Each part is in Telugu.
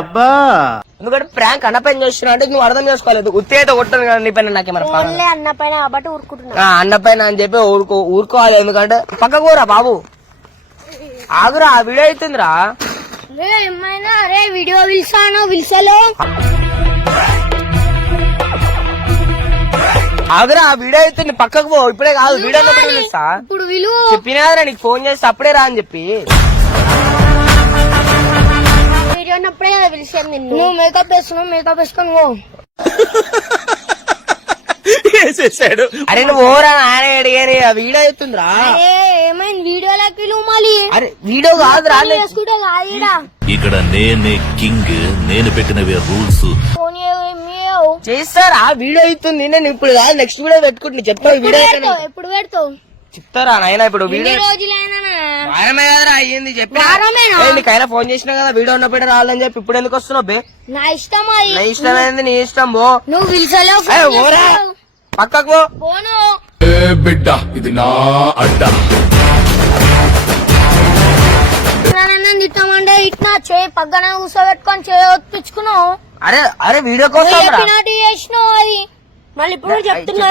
అబ్బా ఎందుకంటే ప్రాంక్ అన్న పైన చేస్తున్నా అంటే నువ్వు అర్థం చేసుకోలేదు. ఉత్తేత కొట్టను కదా నీ పైన నాకేమన్నా అన్న పైన కాబట్టి ఊరుకుంటున్నా. అన్న పైన అని చెప్పి ఊరుకోవాలి. ఎందుకంటే పక్కకు పోరా బాబు, ఆగురా వీడియో అవుతుందిరా. ఏమైనా అరే వీడియో పిలిచాను పిలిచలో ఆగురా వీడియో అవుతుంది పక్కకు పో. ఇప్పుడే కాదు వీడియో పిలుస్తా. ఇప్పుడు విలు చెప్పినా నీకు ఫోన్ చేస్తే అప్పుడే రా అని చెప్పి. వీడియో ఉన్నప్పుడే పిలిచాను నిన్ను. నువ్వు మేకప్ వేసుకున్నావు, మేకప్ వేసుకొని పో. వేసేసాడు. అరే నువ్వు ఓరా ఆయన అడిగారు ఆ వీడియో అవుతుందిరా. ఏమైంది వీడియోలోకి పిలువు మళ్ళీ. అరే వీడియో కాదురా చేసుకుంటే కాదురా. ఇక్కడ నేనే కింగ్, నేను పెట్టినవే రూల్స్. చేస్తారా వీడియో అవుతుంది. నేను ఇప్పుడు కాదు నెక్స్ట్ వీడియో పెట్టుకుంటున్నా. చెప్తా వీడియో ఎప్పుడు పెడతావు చెప్తారా నాయన. ఇప్పుడు వీడియో రోజులైనా వారమే కదరా అయ్యింది చెప్పి. నీకైనా ఫోన్ చేసినా కదా వీడియో ఉన్నప్పుడు రావాలని చెప్పి. ఇప్పుడు ఎందుకు వస్తున్నావు బే? నా ఇష్టం. నా ఇష్టం అయింది నీ ఇష్టం. బో నువ్వు పిలిచలేవు ఓరా పక్కకు పోను. బిడ్డ ఇది నా అడ్డ. తిట్టామంటే ఇట్లా చేయి పక్కన కూర్చోబెట్టుకొని చేయొచ్చుకున్నావు. అరే అరే వీడియో కోసం చేసినావు అది మళ్ళీ ఇప్పుడు చెప్తున్నా.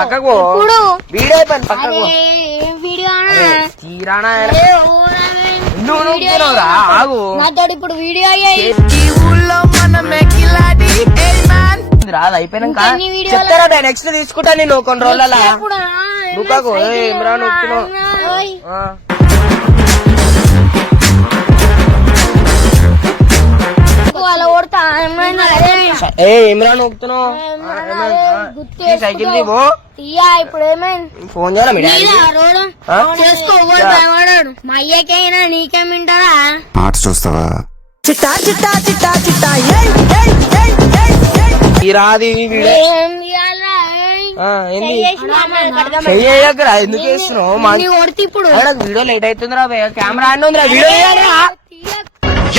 పక్కకు ఇప్పుడు వీడియో అయిపోయింది పక్కకు. వీడియో తీరానా ఆగు. నాతో ఇప్పుడు వీడియో అయ్యాయి రాదు అయిపోయినాక చెప్తారా. నెక్స్ట్ తీసుకుంటా నేను కొన్ని రోజుల. నువ్వు ఇమ్రాన్ అలా కొడతా ఏ ఇమ్రాన్ ఒప్పుతున్నావు సైకిల్ తీవో. ఇప్పుడు ఏమైంది ఫోన్ చేయాలి చేసుకోవాడు. మా అయ్యకైనా నీకేమింటారా మాట చూస్తావా? చిట్టా చిట్టా చిట్టా చిట్టా ఎందుకు చేస్తున్నావు? వీడియో లేట్ అవుతుందిరా. కెమెరా అన్నీ ఉందిరా. వీడియో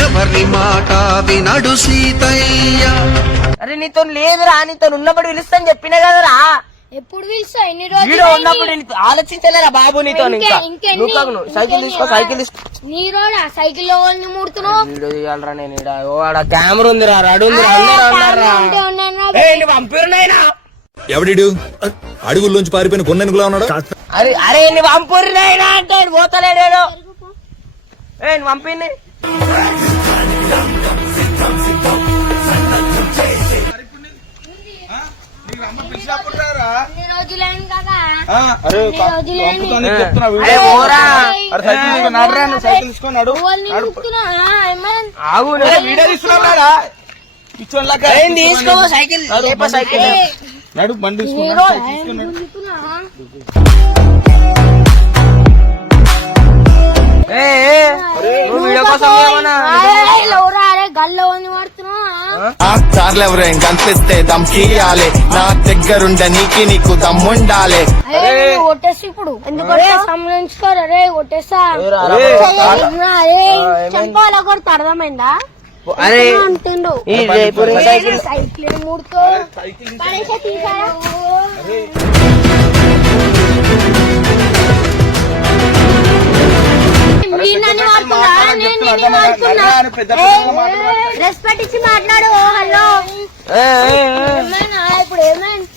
ఎవరి మాట వినడు సీతయ్య. అరే నీతో లేదురా, నీతో ఉన్నప్పుడు పిలుస్తాను చెప్పినా కదరా. ఎప్పుడు పిలుస్తా ఎన్ని రోజులు వీడియో ఉన్నప్పుడు ఆలోచించలేరా బాబు నీతో. సైకిల్ తీసుకో సైకిల్ తీసుకో. నీ రోడా సైకిల్ లో ముడుతున్నావు. వీడియో తీయాలరా. నేను కెమెరా ఉందిరా, రడు ఉందిరా. పంపిరునైనా ఎవడిడు అడుగుల్లోంచి పారిపోయిన కొన్నెనుకులా ఉన్నాడు. అరే అరే నీ పంపురునైనా అంటే పోతలేడు. నువ్వు పంపింది ఆగు. వీడియో తీసుకున్నాడా తీసుకో సైకిల్ సైకిల్ నడు బండి వీడియో కోసం గల్లో చార్లు ఎవరేం కనిపిస్తే దమ్కియాలి. నా దగ్గరుండే నీకు దమ్ముండాలి. కొట్టేసి ఇప్పుడు ఎందుకంటే సంబంధించుకోరు. అరే కొట్టేస్తా చెంపాల కొడుతు అర్థమైందా? అరే అంటుండు సైకిల్ మూడుతో పడేసే తీసారా. రెస్పెక్ట్ ఇచ్చి మాట్లాడు. హలో ఇప్పుడు ఏమైంది?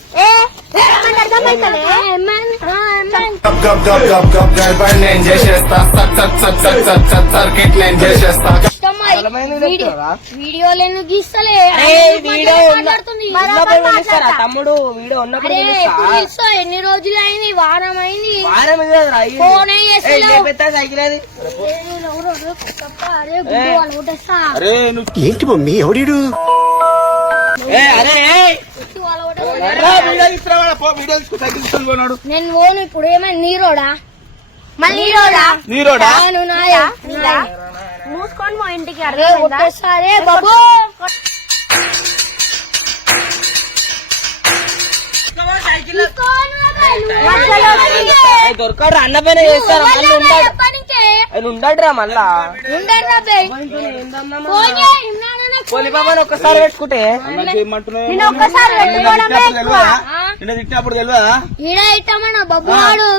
వీడియోలు ఎందుకు గీస్తలే? తమ్ముడు వీడియో ఉన్నప్పుడు ఎన్ని రోజులు అయింది? వారం అయింది. ఏంటి మమ్మీ ఎవడీడు? నేను పోను ఇప్పుడు. ఏమైనా నీరోడా మళ్ళీ నీరోడా మూసుకొని మా ఇంటికి. అరే బాబు దొరకడు. అన్న పైన చేస్తారా ఉండడ్రా. మళ్ళా పోలి బాబాని ఒక్కసారి పెట్టుకుంటే తిట్టినప్పుడు తెలియదా? ఈడ ఇట్టమన్నా బాబు వాడు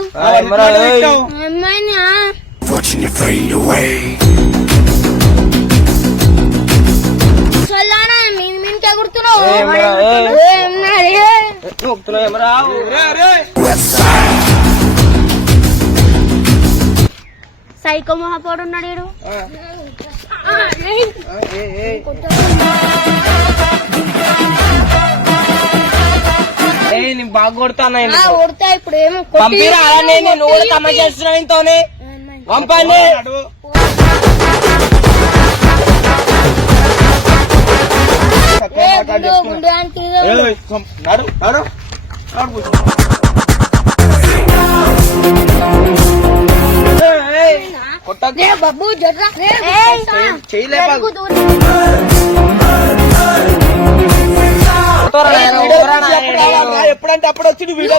కొడుతున్నావు సైకో మహాపౌడు ఉన్నాడు నేను బాగా కొడతాను కొడతా ఇప్పుడు ఏమో పంపిరా నేను కూడా తమ చేస్తున్నాను ఇంతోనే పంపండి గుండు అంటే బాబు జర్రా ఎప్పుడంటే అప్పుడు వచ్చి నువ్వు వీడియో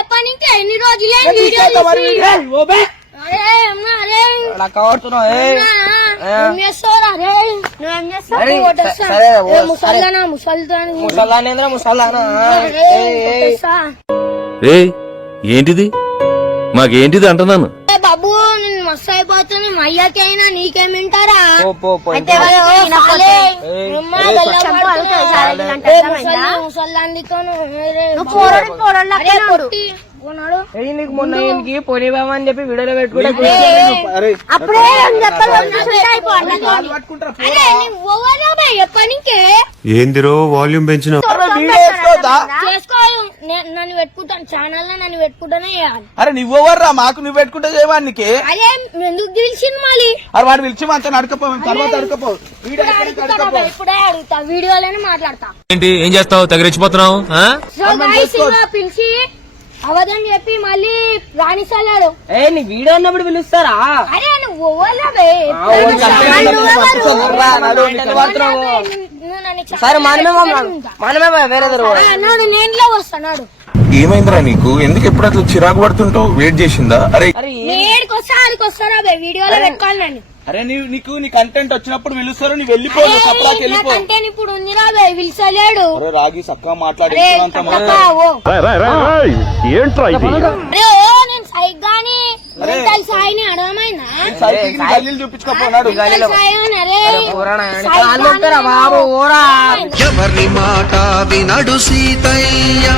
ఎప్పటి ఎన్ని రోజులే వీడియో రే ఏంటిది మాకేంటిది అంటున్నాను బాబు నేను మస్తు అయిపోతుంది మా అయ్యకి అయినా నీకేం వింటారా నీకు మొన్న ఈయనకి పోనీ బాబా అని చెప్పి వీడియోలో పెట్టుకుంటే ఏందిరో వాల్యూమ్ పెంచిన చేసుకోవాలి నన్ను పెట్టుకుంటాను ఛానల్ లో నన్ను పెట్టుకుంటానే చేయాలి అరే నువ్వెవర్రా మాకు నువ్వు పెట్టుకుంటే చేయవానికి అదే ఎందుకు తెలిసింది మళ్ళీ అరే వాడు పిలిచి అంతా నడకపో తర్వాత అడకపో ఇప్పుడే అడుగుతా వీడియోలోనే మాట్లాడతా ఏంటి ఏం చేస్తావు తగిలిచ్చిపోతున్నావు సో guys, ఇలా పిలిచి అవధం చెప్పి మళ్ళీ రాణిస్తాడు నీ వీడియో ఉన్నప్పుడు పిలుస్తారా అరే నువ్వు ఓవలా బే సరే మనమే వేరే నాడు నేనులో వస్తాడు ఏమైందిరా నీకు ఎందుకు ఎప్పుడు అట్లా చిరాకు పడుతుంటావు వెయిట్ చేసిందా అరే నేడికి వస్తా ఆడికి వస్తారా బే వీడియోలో పెట్టుకోవాలి నన్ను అరే నీకు నీ కంటెంట్ వచ్చినప్పుడు పిలుస్తారు నువ్వు వెళ్ళిపోవు సప్రాకి వెళ్ళిపో అంటే ఇప్పుడు ఉందిరా బే పిలిచలేడు అరే రాగి చక్కగా మాట్లాడి అరే ఓ నేను సైగ్గాని మెంటల్ సాయిని అడగమైనా గల్లీలు చూపించుకోపోనాడు బాబు ఊరా ఎవరి మాట వినడు సీతయ్య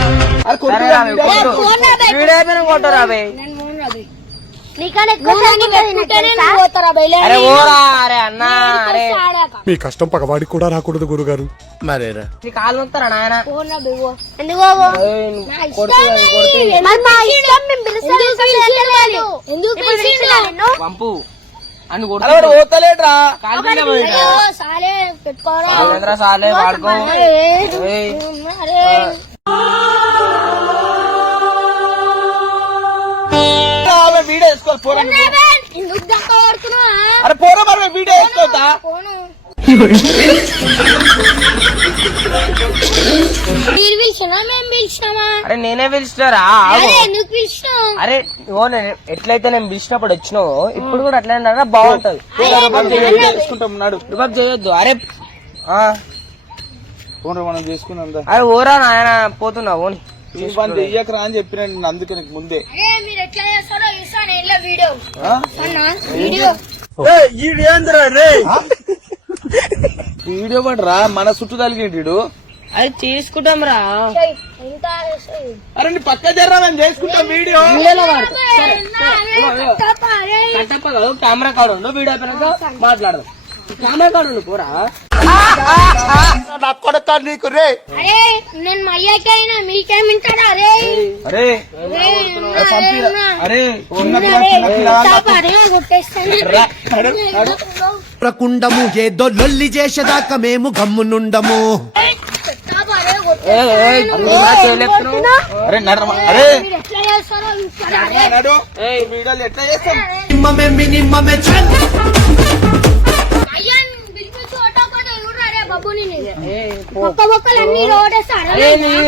వీడియో అయిపోయినా కొట్టరా బే అరే ఓరా అరే అన్నా అరే మీ కష్టం పగవాడికి కూడా రాకూడదు గురుగారు మరేరా నీ కాలు నొక్కుతారా నాయన పంపు అని పోతలేట్రా పెట్టుకోరా సాలే వాడుకో వీడియో వేసుకోవాలి పోరా ఎందుకు దక్క పడుతున్నా అరే పోరా మరి వీడియో వేసుకోవద్దా మీరు పిలిచినా మేము పిలిచినామా అరే నేనే పిలిచినారా ఎందుకు పిలిచినావు అరే ఎట్లయితే నేను పిలిచినప్పుడు వచ్చినావు ఇప్పుడు కూడా అట్లా బాగుంటది చేసుకుంటాం రిబాబ్ చేయొద్దు అరే మనం చేసుకున్నాం అరే ఓరా నాయన పోతున్నా ఓని చెయ్యకరా అని చెప్పిన అందుకే నీకు ముందే మీరు ఎట్లా చేస్తారో చూసాను ఇలా వీడియో వీడియో వీడియో పడరా మన చుట్టూ తలిగేటిడు అది చేసుకుంటాం రా అరే నీ పక్క జర్రా మేము చేసుకుంటాం వీడియో కట్టప్ప కాదు కెమెరా కాడు వీడియో అయిపోయినాక మాట్లాడదాం కెమెరా కాడు పోరా నీకు రే అరే నేను మా అయ్యాకి అయినా మీకేం వింటారా అరే అరే అరే ప్రకుండము ఏదో లొల్లి చేసేదాకా మేము గమ్మునుండము అరే అరే వీడియోలు ఎట్లా చేస్తాం నిమ్మమే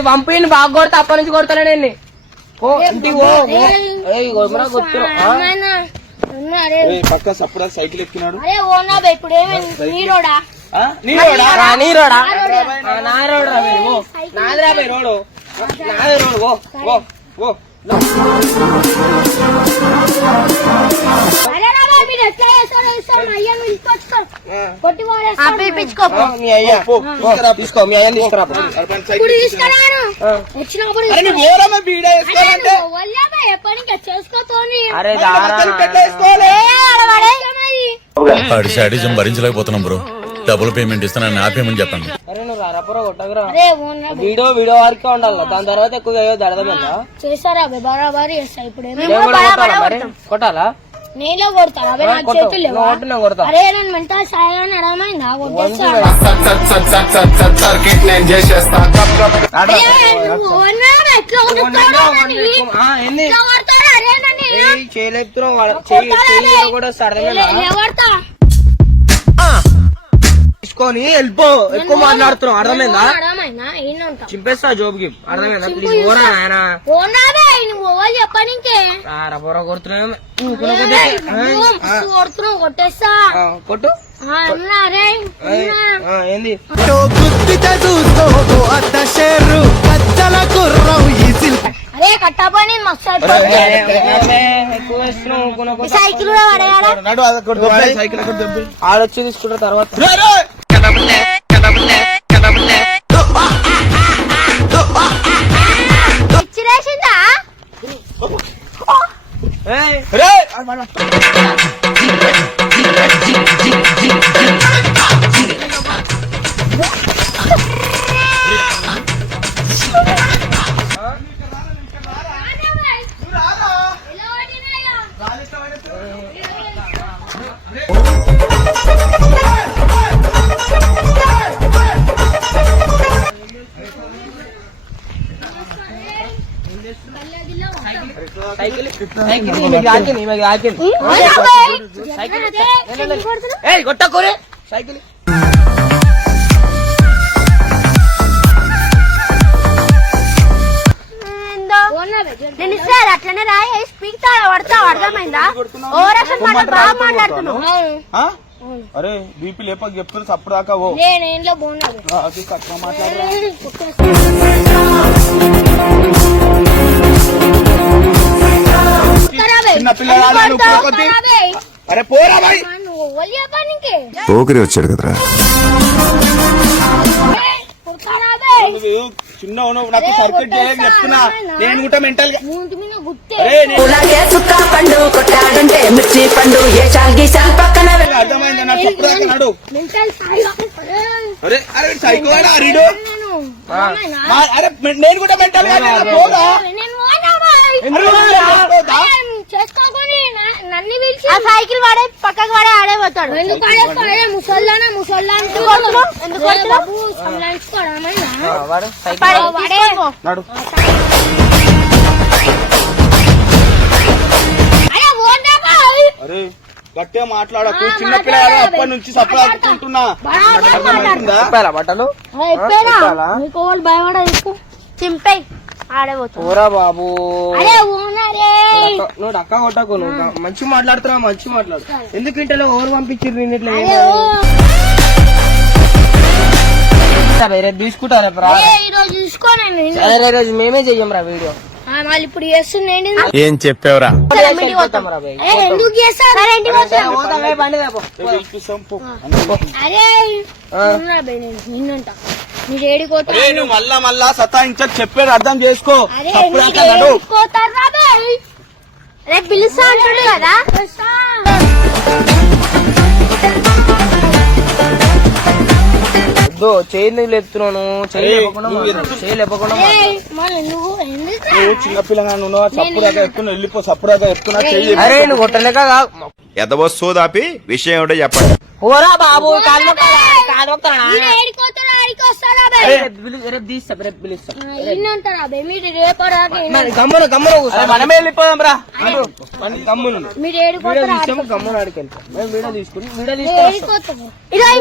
పంపిణీ బాగా కొడతా అప్పటి నుంచి కొడతాను నేను పక్క సప్పుడు సైకిల్ ఎక్కినాడు అరే ఓనా ఇప్పుడు ఏమైంది నీరోడా నీరోడా నా రోడ్ రా నాదిరా రోడ్ నాది రోడ్ ఎట్లా చేస్తారో ఇస్తాం అయ్యా పిలుచుకొచ్చుకో కొట్టి పిలిపించుకో మీ అయ్యా తీసుకో మీ అయ్యా తీసుకురా ఇప్పుడు తీసుకురాను వచ్చినప్పుడు ఎప్పటికీ చేసుకోతోని అరే వాడి శాడిజం భరించలేకపోతున్నాం బ్రో. డబుల్ పేమెంట్ ఇస్తానని ఆపేయమని చెప్పండి. అరే నువ్వు రారపురా కొట్టకురా. వీడియో వరకే ఉండాలి, దాని తర్వాత ఎక్కువ అర్థమైందా? చేస్తారా బరాబరి చేస్తా ఇప్పుడు కొట్టాలా? నేనే కొడతాను అవి నా చేతులు అరే నేను మెంటల్ సాయాన్ని అడగమైందా తీసుకొని వెళ్ళిపో. ఎక్కువ మాట్లాడుతున్నావు అర్థమైందా? అర్థమైందా చింపేస్తా జోబుకి అర్థమైందా? ప్లీజ్ ఓరా ఆయన చెప్పనికే కొట్టేస్తా కొట్టు. ఏంది అరే కట్టపోయి మస్తు సైకిల్ కూడా పడేయాలా ఆడొచ్చి తీసుకుంటారు తర్వాత. ఇచ్చిరేసిందా కొట్టకోరే సైకిల్. నేను ఇస్తారు అట్లనే రాయి స్పీక్ పడతా అర్థమైందా? ఓవరాక్షన్ బాగా మాట్లాడుతున్నావు. అరే బీపీ లేపక చెప్తున్నా అప్పుడు దాకా నేను బాగున్నాడు చిన్న పిల్లలు. అరే పోరా బాయ్, పోకిరి వచ్చాడు కదరా. చిన్న నాకు సర్కిట్ చేయని చెప్తున్నా. నేను కూడా మెంటల్ గా అర్థమైందా? నాకు ఎప్పుడు దాకా నడు. అరే అరే సైకో అరీడు. అరే నేను కూడా మెంటల్ గా పోదా చేసుకోని నన్ను పిలిచి ఆ సైకిల్ వాడే పక్కకు వాడే ఆడే పోతాడు. ఎందుకు ముసల్లానా ముసల్లా బాబు సంలాంచుకోవడమైనా అరే గట్టిగా మాట్లాడకు. చిన్న పిల్లలు అప్పటి నుంచి సప్లాడుకుంటున్నా. బట్టలు భయపడ చింపై ఓరా బాబు. నువ్వు అక్క కొట్టకు. నువ్వు మంచి మాట్లాడుతున్నావు, మంచి మాట్లాడు. ఎందుకు ఇంట్లో ఓవర్ పంపించారు నేను ఇట్లా? రేపు తీసుకుంటారా? ఈరోజు చూసుకోనండి రోజు మేమే చెయ్యం రా వీడియో. మళ్ళీ ఇప్పుడు చేస్తున్నాండి. ఏం చెప్పావురా? ఎందుకు చేస్తారు? అరే నిన్నంట మీరు ఏడుకోతా మళ్ళా సతాయించక చెప్పేది అర్థం చేసుకో. రేపు పిలుస్తా అంటుండు కదా. చేయి లేపుతున్నాను, చిన్నపిల్లగా సప్పుడాగా ఎత్తున్నా. వెళ్ళిపో సప్పుడాగా ఎత్తున్నా. అరే నువ్వు కొట్టలేక ఎదవస్తో దాపి విషయం ఏమిటో చెప్పండి. ఓరా బాబు. మనమే వెళ్ళిపోదాం రా. మీరు ఏడుకోతారు. గమ్మున ఆడికెళ్తాం. వీడియో తీసుకుని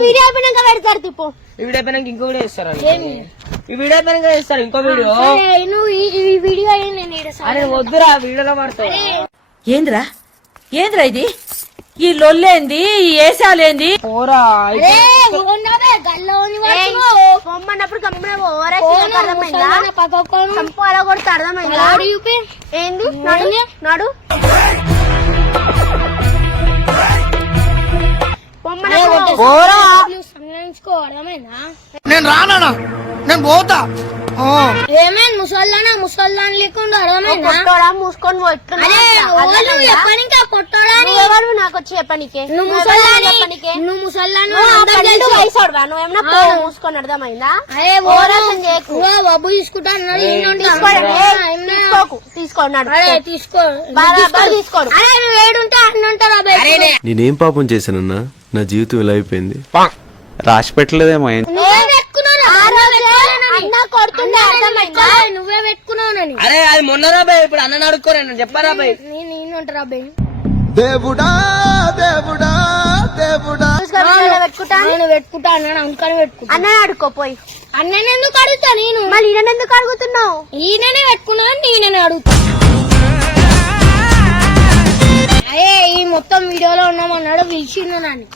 వీడియో అయిపోయినాక పెడతారు తిప్పు. ఈ వీడియో అయిపోయినాక ఇంకో వీడియో ఇస్తారు. ఈ వీడియో అయిపోయినాక ఇస్తారు ఇంకో వీడియో. నువ్వు ఈ వీడియో అరే వద్దురా, వీడియోలో పడతావు. ఏంద్రా ఇది? ఈ లొల్లేంది, ఈ ఏసాలేంది? పోరా పొమ్మన్నప్పుడు అలా కొడితే అర్థమైందా? ఏంది నడు పోరా సంగ్రహించుకో అర్థమైందా నేను రానా నేను పోతా ఏమైంది ముసల్దాన్ లేకుండా అర్థమైందా పొట్టోడా మూసుకొని పో, ఎట్లా అరే ఓలు చెప్పనికా పొట్టోడా అని. ఎవరు నాకు వచ్చి చెప్పనీకే నువ్వు ముసల్దాను వయసోడువా నువ్వేమన్నా పో, మూసుకొని అర్థమైందా అరే ఓరాసం చేయకు. బాబు తీసుకుంటా అన్నాడు తీసుకోండి అరే తీసుకో తీసుకోడు అరే నువ్వు ఏడుంటా అన్నుంటారా నేనేం పాపం చేశానన్నా నా జీవితం ఇలా అయిపోయింది రాసి పెట్టలేదేమో అన్న కొడుతుండే అర్థమైందా నువ్వే పెట్టుకున్నావునని అరే అది మొన్నరా బాయ్ ఇప్పుడు అన్న అడుక్కోరా చెప్పారా బాయ్ నేను ఉంటారా అబ్బాయి దేవుడా దేవుడా దేవుడా పెట్టుకుంటా నేను పెట్టుకుంటా అన్నాను అందుకని పెట్టుకుంటా అన్న అడుకోపోయి అన్నని ఎందుకు అడుగుతా నేను మళ్ళీ ఈయన ఎందుకు అడుగుతున్నావు ఈయననే పెట్టుకున్నా నేననే అడుగుతా అరే ఈ మొత్తం వీడియోలో ఉన్నామన్నాడు పిలిచిండు నన్ను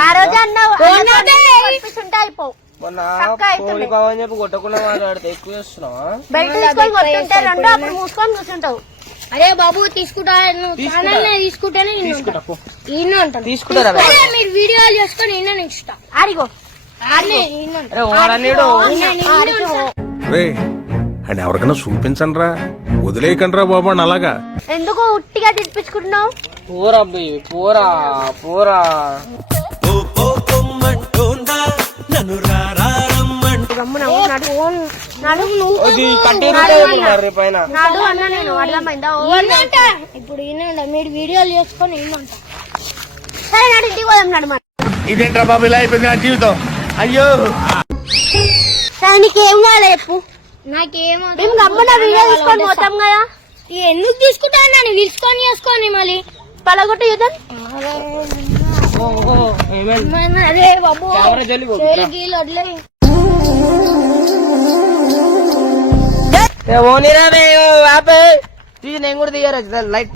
ఆ రోజు అన్నావు అయిపో మొన్న చక్కగా అవుతుంది. పోనీ బావని చెప్పి కొట్టకుండా మాట్లాడితే ఎక్కువ చేస్తున్నావా బెల్ట్ తీసుకొని కొట్టుంటే రెండు అప్పుడు మూసుకొని కూర్చుంటావు అరే బాబు తీసుకుంటా నువ్వు ఛానల్ తీసుకుంటేనే ఈయన ఉంటాను తీసుకుంటారా బాయ్? అరే మీరు వీడియోలు చేసుకొని ఈయన ఇష్టా ఆడిగో అరే ఓడనీడు రే అని ఎవరికైనా చూపించండి రా వదిలేయకండి రా బాబు అని అలాగా ఎందుకు ఉట్టిగా తిప్పించుకుంటున్నావు పోరా అబ్బాయి పోరా పోరా పైన నాడు అన్న నేను అర్థమైందా ఇప్పుడు ఈయన మీరు వీడియోలు చేసుకొని ఈయన సరే నాడు ఇంటికి పోదాం నాడు మరి ఇదేంట్రా బాబు ఇలా అయిపోయింది నా జీవితం అయ్యో సరే నీకేం కావాలి చెప్పు నాకేమో మేము గమ్మున వీడియో తీసుకొని పోతాం కదా ఎందుకు తీసుకుంటా నన్ను పిలుచుకొని చేసుకొని మళ్ళీ పలగొట్టు యుద్ధం అరే బాబు కెమెరా జల్లి పో. గీలు వదిలేయ్. ఓనీరా బే ఆపే తీసి నేను కూడా దిగారు లైట్